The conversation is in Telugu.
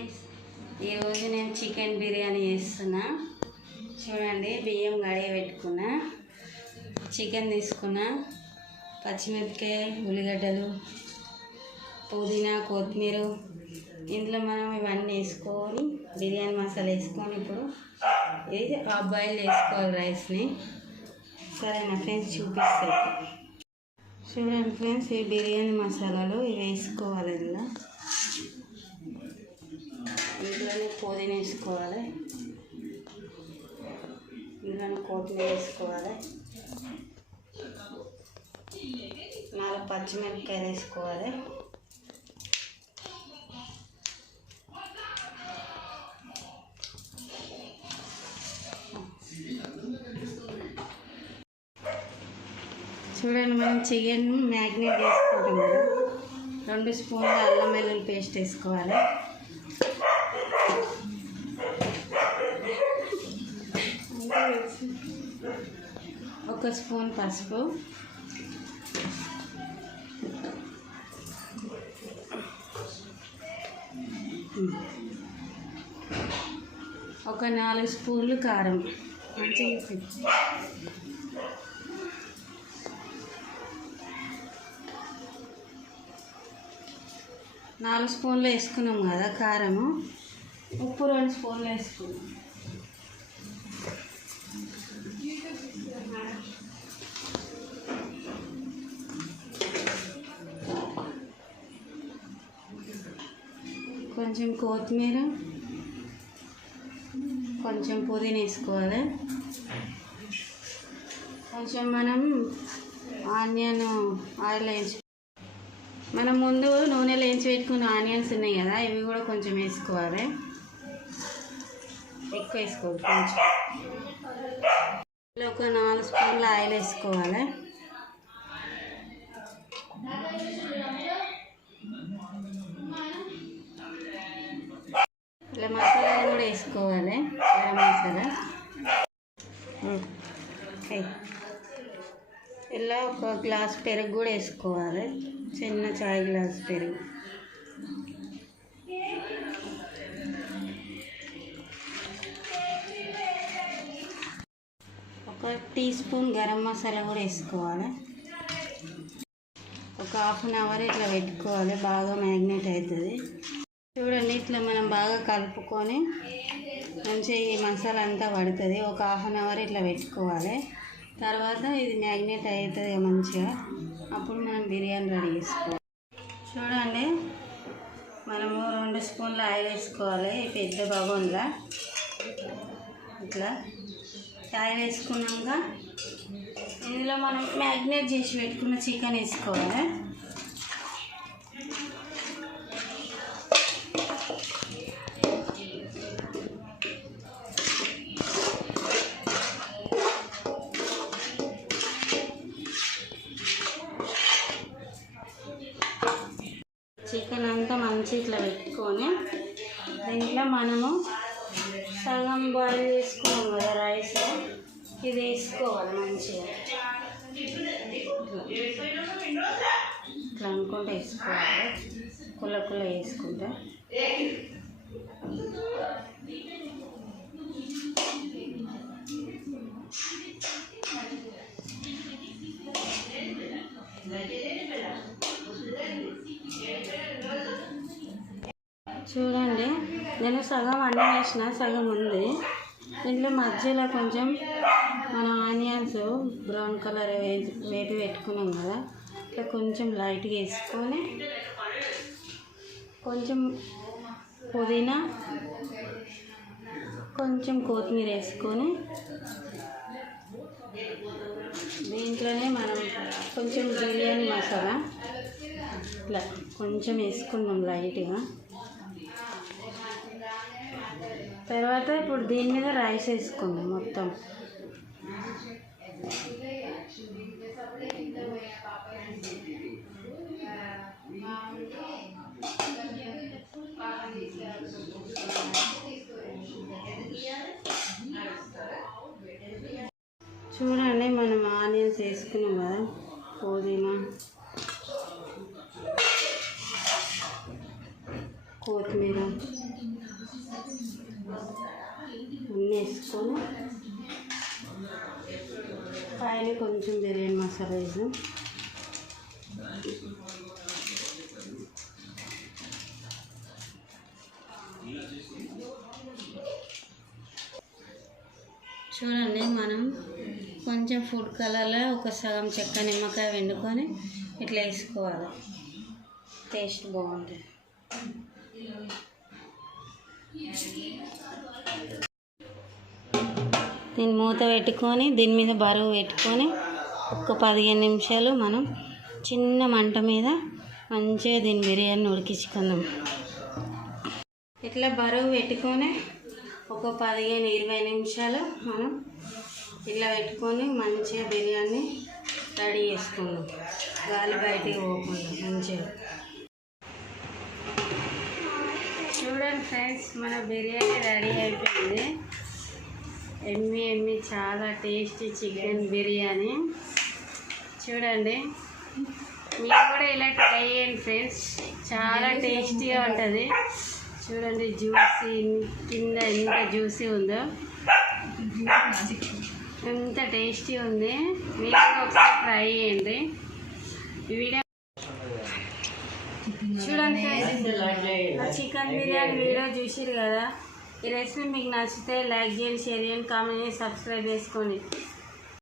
ఫ్రెండ్స్, ఈరోజు నేను చికెన్ బిర్యానీ చేస్తున్నా. చూడండి, బియ్యం కడిగి పెట్టుకున్నా, చికెన్ తీసుకున్నా, పచ్చిమిరపకాయ, ఉల్లిగడ్డలు, పుదీనా, కొత్తిమీర. ఇందులో మనం ఇవన్నీ వేసుకొని బిర్యానీ మసాలా వేసుకొని ఇప్పుడు ఇది హాఫ్ బాయిల్ వేసుకోవాలి రైస్ని. సరేనా ఫ్రెండ్స్, చూపిస్తాయి. చూడండి ఫ్రెండ్స్, ఈ బిర్యానీ మసాలాలు ఇవి వేసుకోవాలి. ఇంట్లోనే పుదీనా వేసుకోవాలి, ఇంట్లోనే కొత్తిమీర వేసుకోవాలి, 4 పచ్చిమిరపకాయలు వేసుకోవాలి, చూడండి మనం చికెన్ మ్యాగ్నేట్ వేసుకుంటాం కదా, 2 స్పూన్ల అల్లం వెల్లుల్లి పేస్ట్ వేసుకోవాలి, 1 స్పూన్ పసుపు, 4 స్పూన్లు కారం. మంచిగా 4 స్పూన్లు వేసుకున్నాం కదా కారము. ఉప్పు 2 స్పూన్లు వేసుకున్నాం. కొంచెం కొత్తిమీర, కొంచెం పుదీనా వేసుకోవాలి. కొంచెం మనం ఆనియన్ ఆయిల్ వేయించు, మనం ముందు నూనెలో వేయించి పెట్టుకున్న ఆనియన్స్ ఉన్నాయి కదా, ఇవి కూడా కొంచెం వేసుకోవాలి. ఎక్కువ వేసుకోవాలి, కొంచెం. ఒక 4 స్పూన్ల ఆయిల్ వేసుకోవాలి. ఇలా మసాలాలు కూడా వేసుకోవాలి, గరం మసాలా. ఇలా 1 గ్లాస్ పెరుగు కూడా వేసుకోవాలి, చిన్న చాయ్ గ్లాస్ పెరుగు. ఒక టీ స్పూన్ గరం మసాలా కూడా వేసుకోవాలి. ఒక ½ అన్ అవర్ ఇట్లా పెట్టుకోవాలి, బాగా మ్యాగ్నేట్ అవుతుంది. చూడండి, ఇట్లా మనం బాగా కలుపుకొని మంచిగా ఈ మసాలా అంతా పడుతుంది. ఒక ½ అన్ అవర్ ఇట్లా పెట్టుకోవాలి. తర్వాత ఇది మ్యాగ్నేట్ అవుతుంది మంచిగా, అప్పుడు మనం బిర్యానీ రెడీ చేసుకోవాలి. చూడండి, మనము 2 స్పూన్ల ఆయిల్ వేసుకోవాలి. ఈ పెద్ద బగోన్లా ఇట్లా ఆయిల్ వేసుకున్నాక ఇందులో మనం మ్యాగ్నేట్ చేసి పెట్టుకున్న చికెన్ వేసుకోవాలి. చికెన్ అంతా మంచి ఇట్లా పెట్టుకొని దీంట్లో మనము సగం బాయిల్ చేసుకున్నాం కదా రైస్, ఇది వేసుకోవాలి మంచిగా. ఇట్లా అనుకుంటే వేసుకోవాలి, కుల్ల వేసుకుంటే. చూడండి, నేను సగం అన్నం వేసిన, సగం ఉంది. దీంట్లో మధ్యలో కొంచెం మన ఆనియన్స్ బ్రౌన్ కలర్ వేటి పెట్టుకున్నాం కదా, ఇట్లా కొంచెం లైట్గా వేసుకొని కొంచెం పుదీనా, కొంచెం కొత్తిమీర వేసుకొని దీంట్లోనే మనం కొంచెం బిర్యానీ మసాలా ఇట్లా కొంచెం వేసుకున్నాం లైట్గా. తర్వాత ఇప్పుడు దీని మీద రైస్ వేసుకున్నాం మొత్తం. చూడండి, మనం ఆనియన్స్ వేసుకున్నాం కదా, పుదీనా, కొత్తిమీర, అన్నీ వేసుకొని పైన కొంచెం బిర్యానీ మసాలా వేసాం. చూడండి, మనం కొంచెం ఫుడ్ కలర్లో ఒక సగం చెక్క నిమ్మకాయ వండుకొని ఇట్లా వేసుకోవాలి. టేస్ట్ బాగుంటుంది. దీన్ని మూత పెట్టుకొని దీని మీద బరువు పెట్టుకొని ఒక 15 నిమిషాలు మనం చిన్న మంట మీద మంచిగా దీని బిర్యానీ ఉడికించుకుందాం. ఇట్లా బరువు పెట్టుకొని ఒక 15-20 నిమిషాలు మనం ఇలా పెట్టుకొని మంచిగా బిర్యానీ రెడీ చేసుకుందాం, గాలి బయటికి పోకుండా మంచిగా. చూడండి ఫ్రెండ్స్, మన బిర్యానీ రెడీ అయిపోయింది. ఎమ్మి చాలా టేస్టీ చికెన్ బిర్యానీ. చూడండి, మీరు కూడా ఇలా ట్రై చేయండి ఫ్రెండ్స్, చాలా టేస్టీగా ఉంటుంది. చూడండి, జ్యూసీ కింద ఎంత జ్యూసీ ఉందో, ఎంత టేస్టీ ఉంది. మీరు కూడా ఒకసారి ట్రై చేయండి. ఈ వీడియో చూడండి ఫ్రెండ్స్, చికెన్ బిర్యానీ వీడియో చూసిరు కదా. ఈ రెసిపీ మీకు నచ్చితే లైక్ చేయండి, షేర్ చేయండి, కామెంట్ చేయండి, సబ్స్క్రైబ్ చేసుకోండి.